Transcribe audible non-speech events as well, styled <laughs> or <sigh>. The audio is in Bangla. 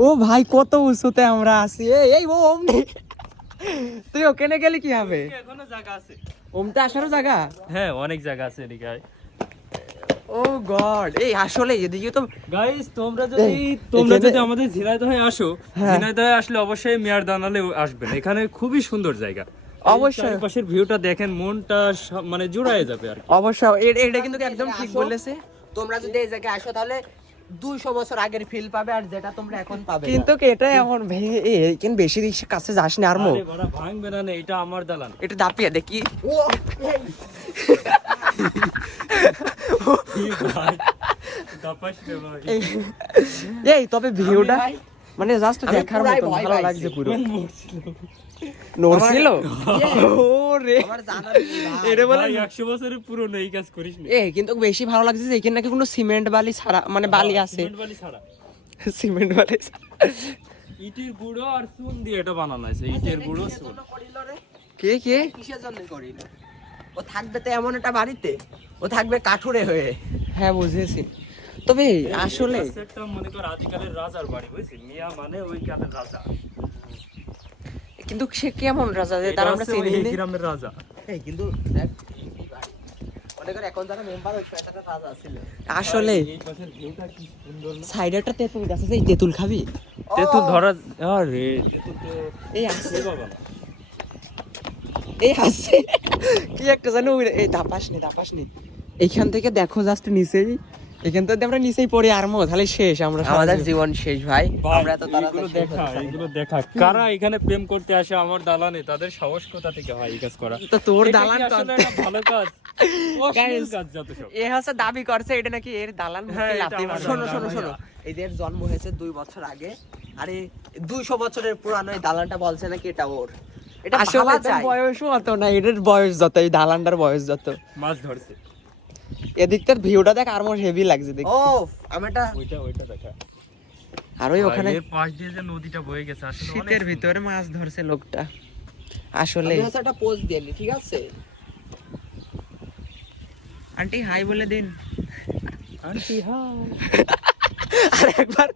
ও ভাই কত উঁচুতে আমরা আছি। এই ও অমনি তুই ওখানে গেলে কি হবে এখনও জায়গা আছে। ওমতে আসারও জায়গা? হ্যাঁ অনেক জায়গা আছে এদিকে। ও গড এই আসলে এদিকে তো গাইস তোমরা যদি তোমরা যদি আমাদের ঝিনাইদহে আসো হ্যাঁ। ঝিনাইদহে আসলে অবশ্যই মেয়ার দানালে আসবেন। এখানে খুবই সুন্দর জায়গা। অবশ্যই। পাশের ভিউটা দেখেন মনটা সব- মানে জুড়ায় যাবে আর অবশ্যই এটা কিন্তু একদম ঠিক বলেছে। তোমরা যদি এই জায়গায় আসো তাহলে দুইশো বছর আগের ফিল পাবে আর যেটা তোমরা এখন পাবে। কিন্তু এটা এখন কিন্তু বেশি কাছে যাস না আর মো। আরে বাড়া, ভাঙবে না নে, এটা আমার দালান। এটা দাপিয়া দেখি। ও। এই। তবে ভিউটা মানে জাস্ট দেখার মতো ভালো লাগছে পুরো? নড়ছিল? ও আমার জানা নেই এটা বলে ভাই, একশো বছরের পুরনো এই কাজ করিস নি। এ কিন্তু বেশি ভালো লাগছে যে এখানে নাকি কোনো সিমেন্ট বালি ছাড়া মানে বালি আছে। সিমেন্ট বালি ছাড়া। সিমেন্ট বালি ইটের গুঁড়ো আর চুন দিয়ে এটা বানানো আছে ইটের গুঁড়ো চুন। কে কে? কিসের জন্য করিল? ও থাকবে তো এমন একটা বাড়িতে? ও থাকবে কাঠুরে হয়ে। হ্যাঁ বুঝেছি। তবে আসলে একটা মনে কর আদিকালের রাজার বাড়ি বুঝছিস মিয়া মানে ওই কালের রাজা। কিন্তু সে কেমন রাজা? যে তার আমরা চিনি নি? গ্রামের রাজা। এই কিন্তু আসলে তেঁতুল গাছ আছে এই তেঁতুল খাবি? তেঁতুল ধরা আরে! এই আছে। এ বাবা। না। এই আছে। কি একটা জানো এই দাপাস নে দাপাস নে। এইখান থেকে দেখো জাস্ট নিচেই। এখান থেকে আমরা নিচেই পড়ে আরমো তাহলে শেষ আমরা আমাদের জীবন শেষ ভাই। আমরা তো তারা দেখা এইগুলো দেখা। কারা এখানে প্রেম করতে আসে আমার দালানে? তাদের সাহস কোথা থেকে হয় এই কাজ করা? তো তোর এটা দালান আসলে ভালো কাজ? <laughs> এ হচ্ছে দাবি করছে এটা নাকি এর দালান হ্যাঁ। শোনো শোনো শোনো। এদের জন্ম হয়েছে দুই বছর আগে। আরে দুইশো বছরের পুরানো এই দালানটা বলছে নাকি এটা ওর? এটা আসলে বয়সও অত না এটার বয়স যত এই দালানটার বয়স যত। মাছ ধরছে। এদিকটার ভিউটা দেখ আর মোর হেভি লাগছে দেখ ও আমি ওইটা ওইটা দেখা। আর ওই ওখানে এর পাশ দিয়ে যে নদীটা বয়ে গেছে আসলে শীতের ভিতরে মাছ ধরছে লোকটা। আসলে আমি হচ্ছে একটা পোস্ট দিয়েনি ঠিক আছে? আন্টি হাই বলে দিন। আন্টি হাই <laughs> আর একবার